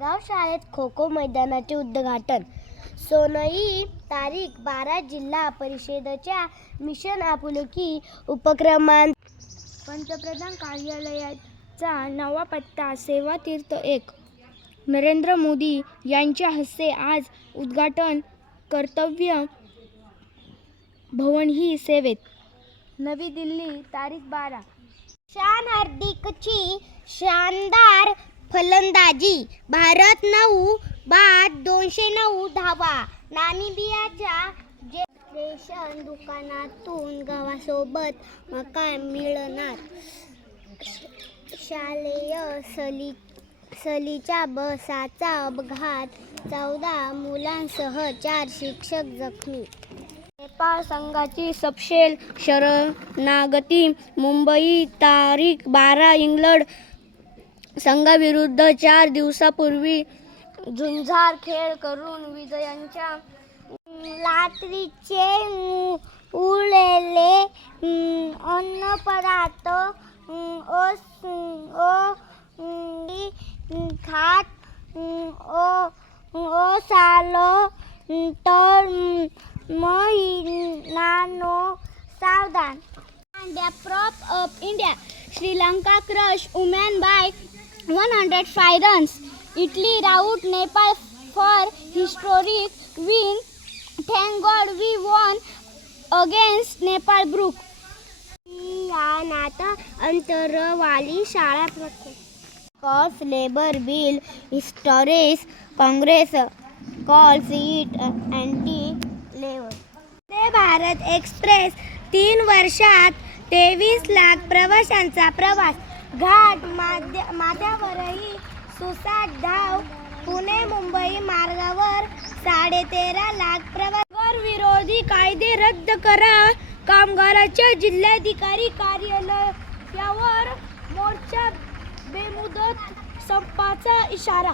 पारगाव शाळेत खो खो मैदानाचे उद्घाटन. सोनई तारीख 12 जिल्हा परिषदेच्या मिशन आपुलकी उपक्रमांत पंतप्रधान कार्यालयाचा नवा पत्ता सेवा तीर्थ 1 नरेंद्र मोदी यांच्या हस्ते आज उद्घाटन. कर्तव्य भवन ही सेवेत. नवी दिल्ली तारीख 12. शान हार्दिकची शानदार फलंदाजी. भारत 9 बाद 209 धावा. नामिबियाच्या रेशन दुकानातून गव्हासोबत मका मिळणार. शालेय सहलीच्या बसचा अपघात. 14 मुलांसह 4 शिक्षक जखमी. नेपाळ संघाची सपशेल शरणागती. मुंबई तारीख 12. इंग्लंड संघाविरुद्ध 4 दिवसांपूर्वी झुंजार खेळ करून विजयाच्या लाटरीचे उरलेले अन्नपदार्थ खात ओसालो तर महिलांनो सावधान. India prop up India. Sri Lanka crush women by 105 runs. Italy rout Nepal for historic win. Thank God we won against Nepal. Brook. यानात Antarwali शाळा calls labor bill historic. Congress calls it anti-labor. Bharat express 3 वर्षात 23 लाख प्रवाशांचा प्रवास. घाट माथ्यावरही सुसाट धाव. पुणे मुंबई मार्गावर 13.5 लाख प्रवास. कर विरोधी कायदे रद्द करा. कामगारांच्या जिल्हाधिकारी कार्यालयावर मोर्चा. बेमुदत संपाचा इशारा.